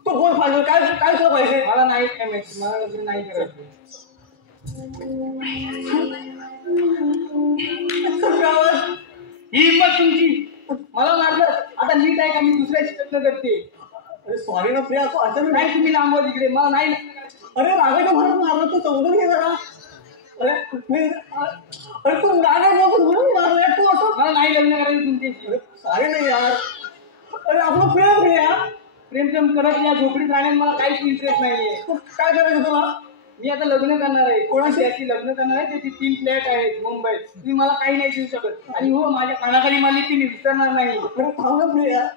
तू बोल पाहिजे काय काय तुला पाहिजे? मला नाही काय माहिती. मला लग्न नाही करायचं. ही हिंमत तुमची. मला मारलं आता नीट आहे का मी दुसऱ्याची लग्न करते. अरे सॉरी ना प्रिया तू अचानक नाही तुम्ही लांबवा तिकडे. मला नाही लग्न करायचं. अरे रागाच्या भरात मारलं तू समजून घे जरा. अरे तू नागा बघून म्हणून मारलं तू असं. मला नाही लग्न करायचं तुमच्याशी. सॉरी नाही यार. अरे आपलं प्रेम प्रिया प्रेम करत या झोपडीत राहण्यात मला काहीच इंटरेस्ट नाहीये. काय करायचं तुला? मी आता लग्न करणार आहे. कोणाशी? त्याची लग्न करणार आहे. त्याची 3 फ्लॅट आहेत मुंबईत. तुम्ही मला काही नाही देऊ शकत. आणि हो माझ्या कानाखाली मारली ती मी विसरणार नाही. अरे थांब ना प्रिया.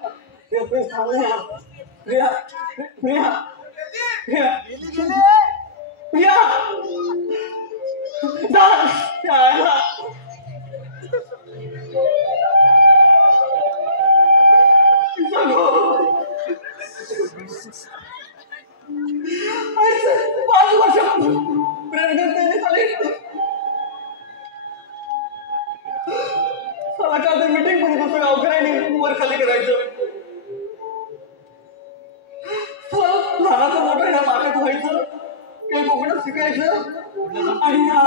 प्रिया थांब ना यार. प्रिया प्रिया प्रिया प्रिया मीटिंग मध्ये कसं गावकऱ्यांनी वर खाली करायचं. लहानाचं मोठं ह्या मागात व्हायचं काही कोकणात शिकायचं आणि ह्या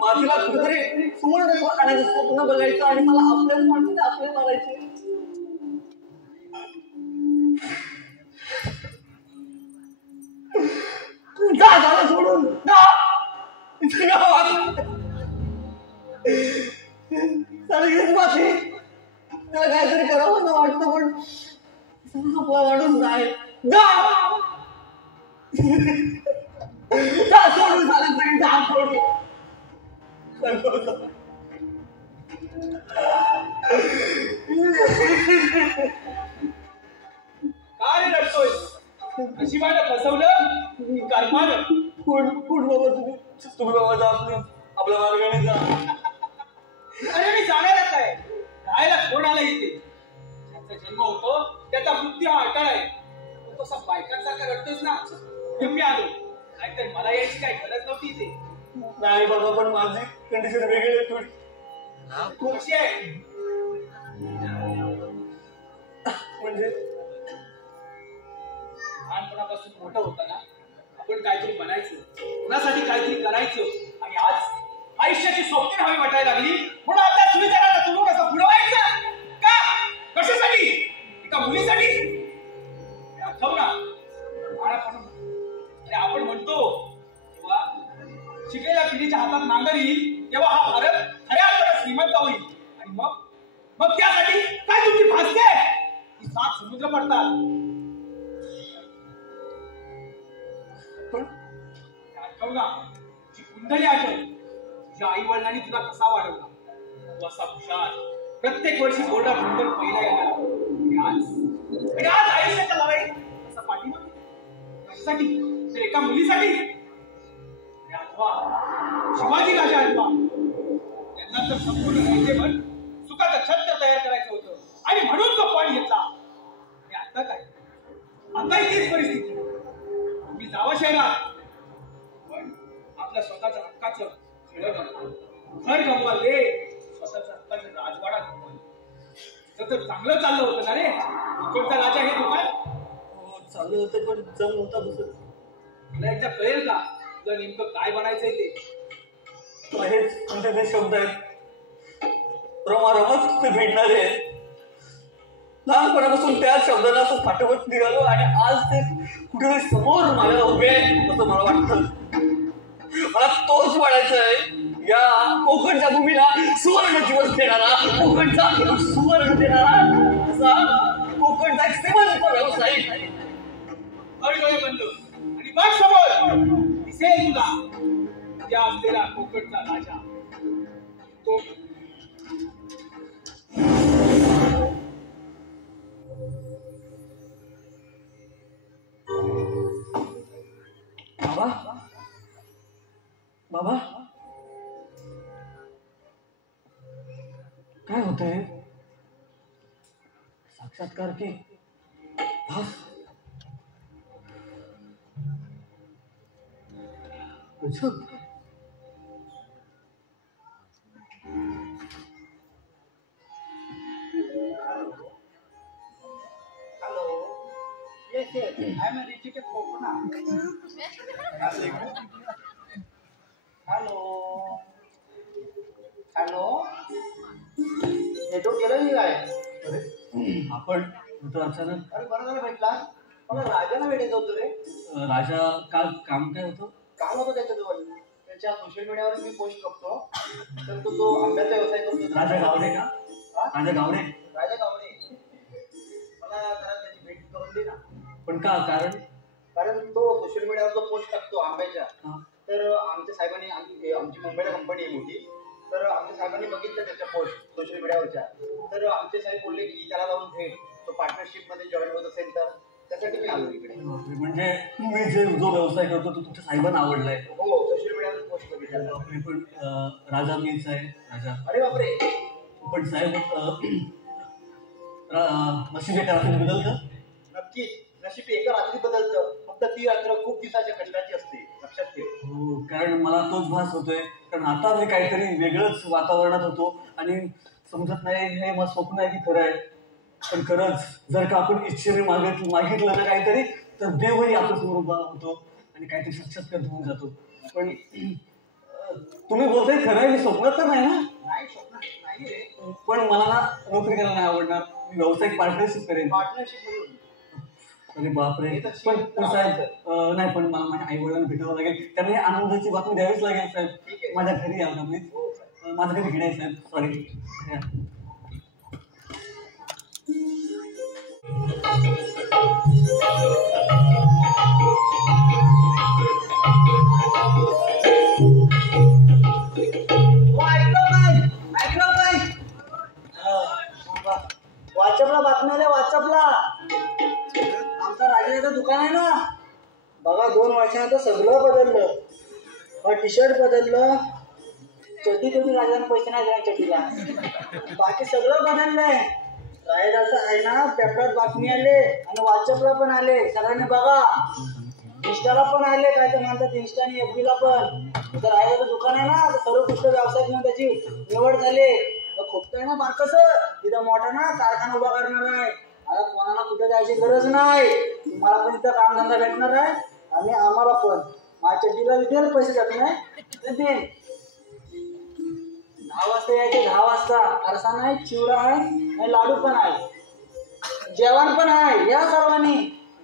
माझीला कुठेतरी सुवर्ण आणायचं स्वप्न बघायचं आणि मला आपल्याच माणसाने आपले मारायचे. जा झालं सोडून चालेल माफी. त्याला काहीतरी करावं असं वाटतं पण आपला वाढून जाय. जा सोडून झालं तरी जा सोडून. काय रे रडतोय? नशिबाने फसवलं कर्मानं. कुठ बाबा तुम्ही बाबा जा आपल्या मार्गाने जा. अरे मी जाणारच आहे. राहायला कोण आला इथे? ज्याचा जन्म होतो त्याचा मृत्यू हा अटळ आहे. तो तसा बायकांसारखा रडतोस ना म्हणून मी आलो. नाहीतर मला याची काही गरज नव्हती इथे. नाही बाबा पण माझी कंडिशन वेगळी आहे थोडी. कशी आहे? म्हणजे लहानपणापासून मोठं होतं ना आपण काहीतरी बनायचं, कोणासाठी काहीतरी करायचं आणि आज आयुष्याची स्वप्ने हवी वाटायला लागली म्हणून आता तुम्ही त्याला तुम्ही कसं बुडवायचं का? कशासाठी? एका मुलीसाठी? आठव ना बाळापासून आपण म्हणतो तेव्हा शिकलेल्या पिढीच्या हातात नांगर येईल तेव्हा हा भारत खऱ्या अर्थाने श्रीमंत होईल आणि मग त्यासाठी काय तुमची भासते? 7 समुद्र पडतात. आठव ना तुझी कुंडली आठव. तुझ्या आई वडिलांनी तुला कसा वाढवला. तू असा हुशार प्रत्येक वर्षी बोर्डा नंबर पहिला येणार. आणि आज आयुष्याच्या लढाई असा पाठिंबा कशासाठी? तर एका मुलीसाठी. आठवा शिवाजी राजा आठवा. त्यांना तर संपूर्ण राज्यभर सुखाचं छत्र तयार करायचं होतं आणि म्हणून तो पण घेतला. आणि आता काय? आताही तीच परिस्थिती. तुम्ही जावा शहरात पण आपल्या स्वतःच्या हक्काचं घर गमवाल रे. स्वतःच्या हक्काचं राजवाडा गमवाल. तर चांगलं चाललं होतं ना रे इकडचा राजा हे दुकान. चालू होतं पण जम होता बसत. तुला एकदा कळेल का तुला नेमकं काय बनायचंय ते? हेच म्हणजे ते शब्द आहेत रमारमच ते भेटणारे आहेत. लहानपणापासून त्याच शब्दांना असं फाटवत निघालो आणि आज ते कुठेतरी समोर माझ्या उभे आहे असं मला वाटतं. मला तोच वाढायचा आहे, या कोकणच्या भूमीला सुवर्ण दिवस देणारा, कोकणचा सुवर्ण देणारा असा कोकणचा एक श्रीमंत व्यावसायिक. हळूहळू बनलो आणि बघ समोर दिसेल तुला त्या असलेला कोकणचा राजा. तो बाबा बाबा काय होतंय? साक्षात्कार की भास? गजब. Hello, yes yes, I am रिचिकेट कोकणा. हॅलो हॅलो, नेटवर्क गेलं नाही काय? आपण तो अचानक अरे बरं झालं भेटला. मला राजाला भेटायचं होतं रे. राजा काल काम काय होतं? काम होतं त्याच्याजवळ. त्याच्या सोशल मीडियावर मी पोस्ट करतो, तर तो आंब्याचा व्यवसाय करतो. राजा गावडे का? राजा गावडे. राजा गावडे, मला जरा त्याची भेट करून दे ना. पण का? कारण तो सोशल मीडियावर जो पोस्ट टाकतो आंब्याच्या, तर आमच्या साहेबांनी आमची मुंबईला कंपनी आहे मोठी, तर आमच्या साहेबांनी बघितलं त्याच्या पोस्ट सोशल मीडियावरच्या. तर आमचे साहेब बोलले की त्याला जाऊन भेट, तो पार्टनरशिप मध्ये जॉईन होत असेल तर. त्यासाठी मी आलो इकडे. म्हणजे तुम्ही जो व्यवसाय करतो तो तुमच्या साहेबांना आवडलाय? हो, सोशल मीडियावर पोस्ट बघितलं. पण राजा मीच आहे. राजा. अरे बापरे. पण साहेब नशीब एका रात्री बदलतं? नक्कीच, नशीब एका रात्री बदलतं. फक्त ती रात्र खूप दिवसाच्या कष्टाची असते, लक्षात ठेव. हो, कारण मला तोच भास होतोय. कारण आता मी काहीतरी वेगळंच वातावरणात होतो आणि समजत नाही हे मग स्वप्न आहे की खरं आहे. पण खरंच जर का आपण इच्छेने मागितलं ना काहीतरी, तर देवही आपल्या समोर उभा होतो आणि काहीतरी साक्षात्कार होऊन जातो. पण तुम्ही बोलताय खरं आहे, मी स्वप्नात तर नाही ना? नाही, स्वप्न नाही रे. पण मला ना नोकरी करायला नाही आवडणार. मी व्यावसायिक पार्टनरशिप करेन. पार्टनरशिप म्हणून. अरे बापरे. पण साहेब नाही, पण मला माझ्या आई वडिलांना भेटावं लागेल. त्यांना आनंदाची बातमी द्यावीच लागेल साहेब. माझ्या घरी या ना प्लीज. माझं घरी घेणे साहेब. सॉरी. व्हॉट्सअपला बातम्या आल्या, व्हॉट्सअपला. आमचा राजाचं दुकान आहे ना बघा, 2 वर्षानंतर सगळं बदललं. टी शर्ट बदललं, चड्डी तुम्ही राजाने पैसे नाही द्या चड्डीला, बाकी सगळं बदललंय. रायडाचं आहे ना, पेपरात बातमी आले आणि व्हॉट्सअपला पण आले. सगळ्यांनी बघा, इंस्टाला पण आले. काय तर म्हणतात इंस्टा आणि एफबीला पण. तर रायडाचं दुकान आहे ना, तर सर्वोत्कृष्ट व्यावसायिक म्हणून त्याची निवड झाली. खोपत आहे ना बारकस, तिथं मोठा ना कारखाना उभा करणार आहे. आता कोणाला कुठे जायची गरज नाही. तुम्हाला पण इथं कामधंदा भेटणार आहे आणि आम्हाला पण. माझ्या चड्डीला देईल पैसे जात नाही देईल. 10 वाजता यायचे, 10 वाजता. आरसा नाही, चिवडा आहे आणि लाडू पण आहे, जेवण पण आहे. या सर्वांनी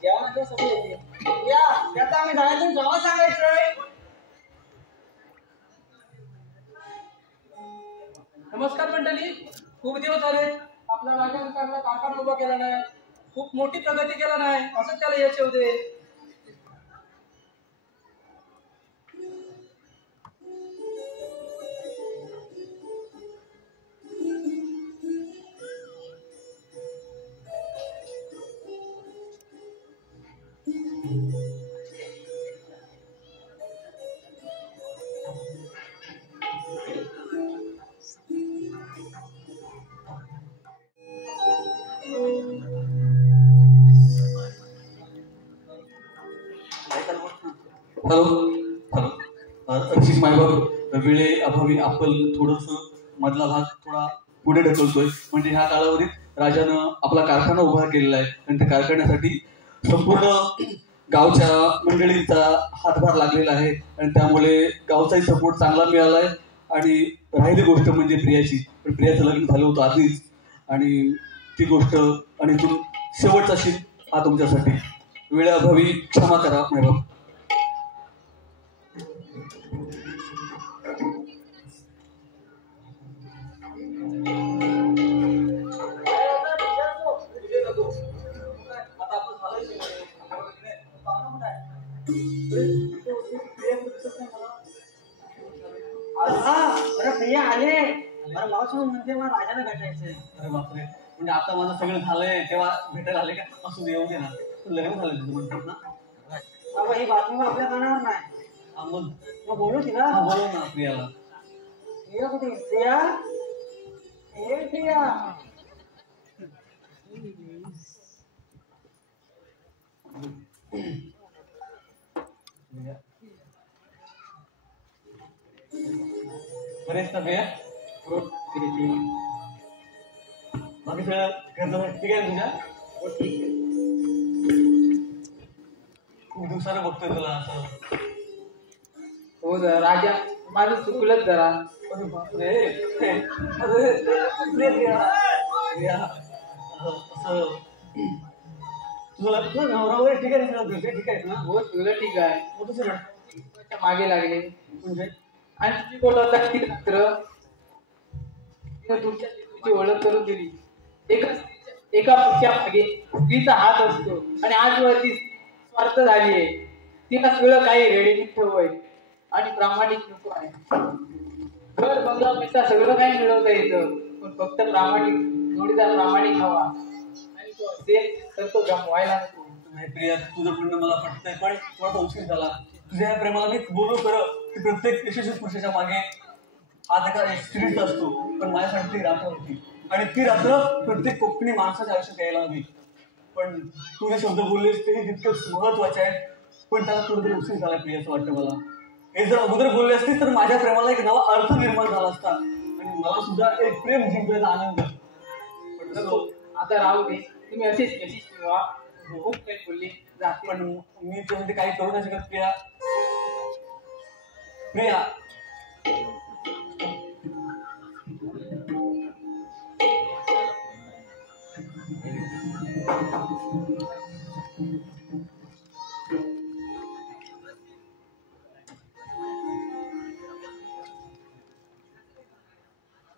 जेवणाचे सगळे येते. या त्याचा आम्ही जायचं, जेव्हा सांगायचं. नमस्कार मंडळी. खूप दिवस झाले आपला राजाने चांगला कारखाना उभा केला नाही, खूप मोठी प्रगती केला नाही, असं त्याला यश येऊ दे. हॅलो रक्षित मायबाब, वेळे अभावी आपण थोडंसं मधला भाग थोडा पुढे ढकलतोय. म्हणजे ह्या कालावधीत राजानं आपला कारखाना उभा केलेला आहे आणि त्या कारखान्यासाठी संपूर्ण गावच्या मंडळींचा हातभार लागलेला आहे आणि त्यामुळे गावचाही सपोर्ट चांगला मिळाला आहे. आणि राहिली गोष्ट म्हणजे प्रियाची. पण प्रियाचं लग्न झालं होतं आधीच आणि ती गोष्ट आणि इथून शेवटचा शील हा तुमच्यासाठी. वेळाअभावी क्षमा करा मायबाप. अरे प्रिया आले. अरे मला सुद्धा म्हणते मला राजाला भेटायचंय. अरे बापरे, म्हणजे आता माझं सगळं झालंय तेव्हा भेटायला आले का? असू दे, येऊ दे ना. लग्न झालं तुझं म्हणतात ना. बाबा ही बातमी आपल्या कानावर नाही. मग बोलू तिला. बोलव ना प्रियाला. प्रिया कुठे? प्रिया ए प्रिया. बरेच ना प्रिया? बाकी सगळं घरचं ठीक आहे तुझ्या? खूप दिवसानं बघतोय तुला असं. हो जरा राजा, माझं चुकलंच जरा. अरे बापरे, अरे प्रिया प्रिया असं तुला नवरा वगैरे ठीक आहे ना? घरचे ठीक आहेत ना? हो तुला ठीक आहे. मग तसं ना मागे लागले म्हणजे आणि तुम्ही बोलवता की मात्र तुमची ओळख करून दिली. एका पुढच्या मागे स्त्रीचा हात असतो आणि आजवर ती स्वार्थ झाली आहे. तिला सगळं काही रेडीमेड ठेवय आणि प्रामाणिक नको आहे. घर बंगला पैसा सगळं काही मिळवता येतं, पण फक्त प्रामाणिक जोडीदार प्रामाणिक हवा. आणि तो असेल तर तो गमवायला नको. नाही प्रिया, तुझं म्हणणं मला पटतंय, पण थोडा उशीर झाला. तुझ्या या प्रेमाला मी बोलू खरं की प्रत्येक यशस्वी पुरुषाच्या मागे आज एका स्त्रीच असतो, पण माझ्यासाठी ती रात्र होती आणि ती रात्र प्रत्येक कोकणी माणसाच्या आयुष्यात यायला हवी. पण तू जे शब्द बोललेस तेही तितकंच महत्वाचे आहेत, पण त्याला थोडं उशीर झाला प्रिया असं वाटतं मला. हे जर अगोदर बोलले असते तर माझ्या प्रेमाला एक नवा अर्थ निर्माण झाला असता आणि मला सुद्धा एक प्रेम जिंकण्याचा आनंद. पण आता राहू दे, तुम्ही असेच यशस्वी व्हा. खूप काही बोलले जाते. पण मी त्यामध्ये काही करू नाही शकत प्रिया. प्रिया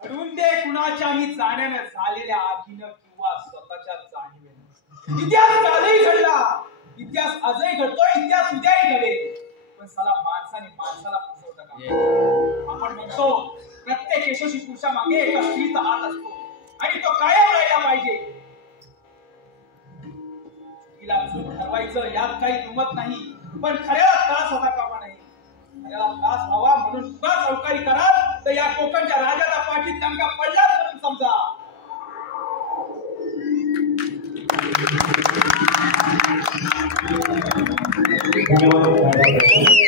म्हणून ते कुणाच्याही जाण्यानं झालेल्या आगीनं किंवा स्वतःच्या जाणीवेनं. इतिहास कालही घडला, इतिहास आजही घडतो, इतिहास उद्याही घडेल. पण साला माणसाने माणसाला फसवतं का? आपण म्हणतो प्रत्येक यशस्वी पुरुषामागे एका स्त्रीचा हात असतो आणि तो कायम राहिला पाहिजे. तिला ठरवायचं यात काही किंमत नाही, पण खऱ्याला त्रास होता कामा नाही. खऱ्याला त्रास व्हावा म्हणून तुला चौकारी कराल तर या कोकणच्या राजाचा पाठीत टंका पडला म्हणून समजा. धन्यवाद.